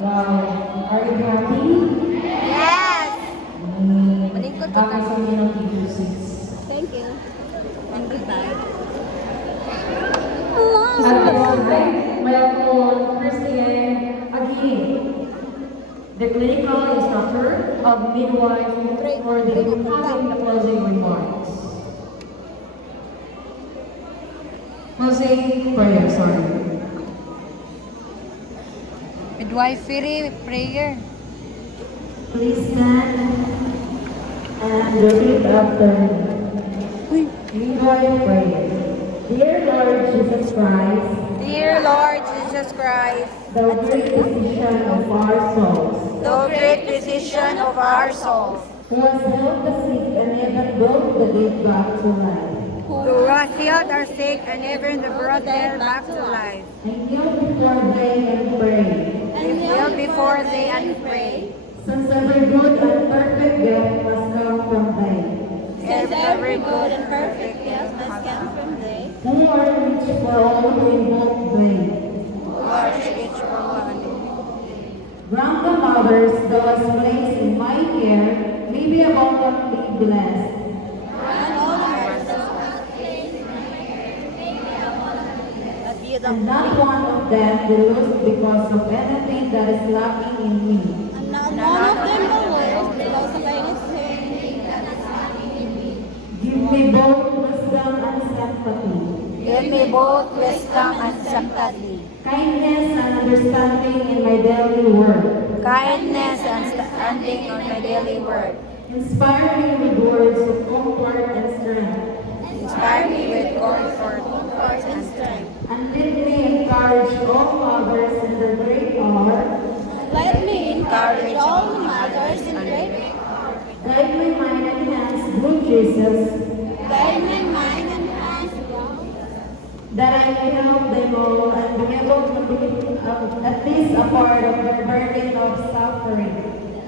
Wow. Are you happy? Yes! Malingkod ko tayo. Sa ng P26. Thank you. And goodbye. At this time, welcome Christian again, the clinical instructor of midwife for the having the closing remarks. Closing prayer, sorry. Midwifery prayer. Please stand and repeat after me. Midwife prayer. Dear Lord Jesus Christ, Dear Lord Jesus Christ, the great physician of our souls, the great physician of our souls, who has healed the sick and even brought the dead back to life. who has healed our sick and even brought them back to life. I kneel before thee and pray, We kneel before thee and pray. since every good and perfect gift must come from thee, Since every good and perfect gift must come from thee, who art rich for all who invoke thee. who art rich for one. Grant the mothers thou hast placed in my care may be abundantly blessed, And all the mercies that be the and not one of them be lost because of anything that is lacking in me. and none of them will lose because of anything. Give me both wisdom and sympathy, Give me both wisdom and sympathy, kindness and understanding in my daily work. kindness and understanding on my daily work. Inspire me with words of comfort and strength, Inspire me with comfort and strength. and let me encourage all mothers in their great hour. Let me encourage all the mothers in great Guide my mind and hands through Jesus, guide my mind and hands down, that I may help them all and be able to be at least a part of their burden of suffering.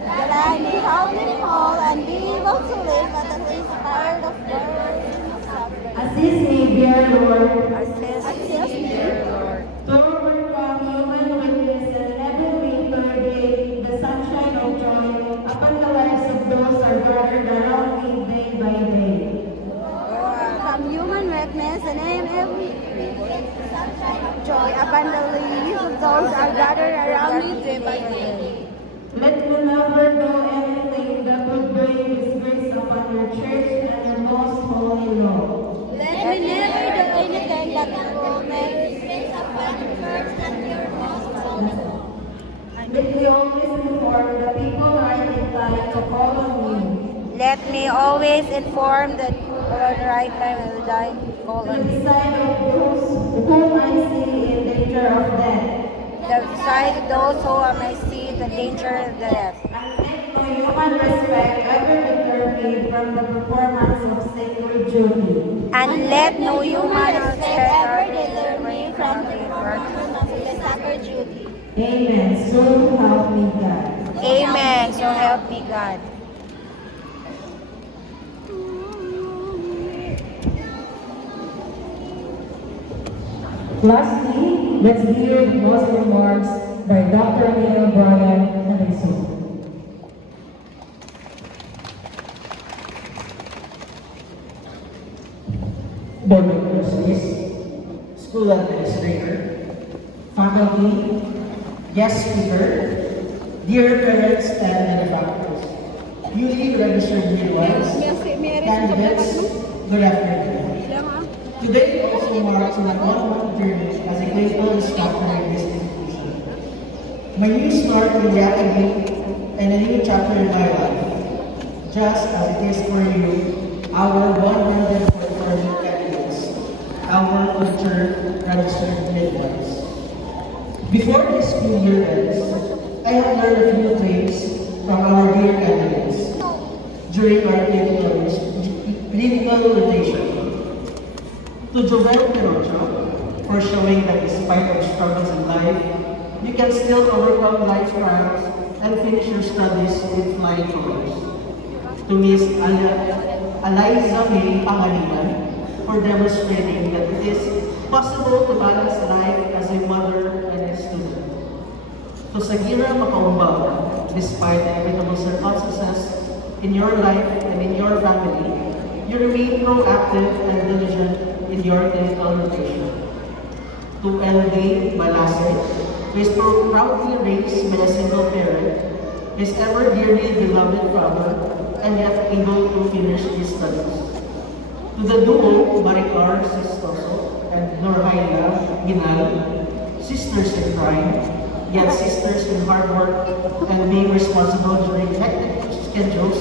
that I may help them all and be able to live at least part of burden of suffering. Assist me, dear Lord, Assist me, Lord, to overcome human weakness and enable me to radiate the sunshine of joy upon the lives of those who are gathered around me day by day. from human weakness and every joy upon the lives of those who are gathered around me day by day. Let me never do anything that would bring disgrace upon your church and your most holy law. Let me never do anything that will make disgrace upon the church and your most holy law. Let me always inform the people right in time to call on you. Let me always inform the right time of the day call To on you. decide of those whom I see in danger of death, Beside those who may see the danger of death, and let no human respect ever deter me from the performance of sacred duty. and let no human respect ever deter me from the performance of the sacred duty. Amen. So help me God. Amen. So help me God. Lastly, let's hear the closing remarks by Dr. Neil Bryan Naliso. Board members, school administrator, faculty, guest speaker, dear parents and benefactors, newly registered midwives, candidates, good afternoon. Today also marks my 1 month journey as a clinical instructor in this institution. My new start in the academy and a new chapter in my life, just as it is for you, our 144 candidates, our future registered midwives. Before this school year ends, I have learned a few things from our dear candidates during our clinical rotation. To Jovel Perocho for showing that despite our struggles in life, you can still overcome life's trials and finish your studies with flying colors. To Miss Eliza May Pangalinan for demonstrating that it is possible to balance life as a mother and a student. To to sa gira makaumbang, despite the inevitable circumstances in your life and in your family, you remain proactive and diligent in your clinical rotation. To LD Malase, who is proudly raised by a single parent, his ever dearly beloved father, and yet able to finish his studies. To the duo, Maricar Sistoso and Norhaila Ginal, sisters in crime, yet sisters in hard work and being responsible during hectic schedules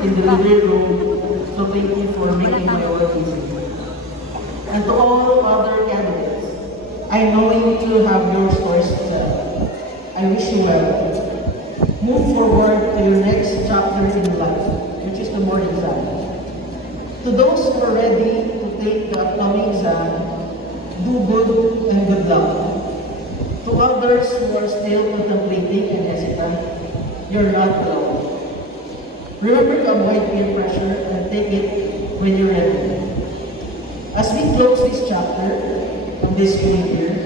in the delivery room, so thank you for making my work easy. And to all other candidates, I know you too have your stories to tell. I wish you well. Move forward to your next chapter in life, which is the board exam. To those who are ready to take the upcoming exam, do good and good luck. To others who are still contemplating and hesitant, you're not alone. Remember to avoid peer pressure and take it when you're ready. As we close this chapter of this school year,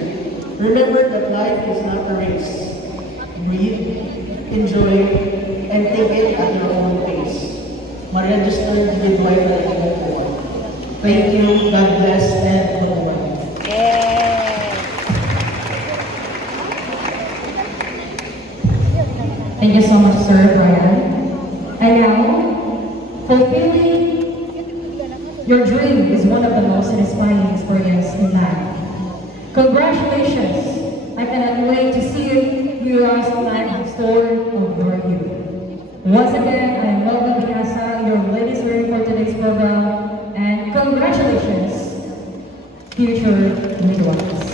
remember that life is not a race. Breathe, enjoy, and take it at your own pace. Ma-register with wifi and po. Thank you, God bless, and good-bye. Thank you so much, Sir Brian. And now, fulfilling your dream is one of the most satisfying experiences in life. Congratulations! I cannot wait to see you guys live story of your youth. Once again, I am Logan Binasa, your ladies ready for today's program, and congratulations, future midwives.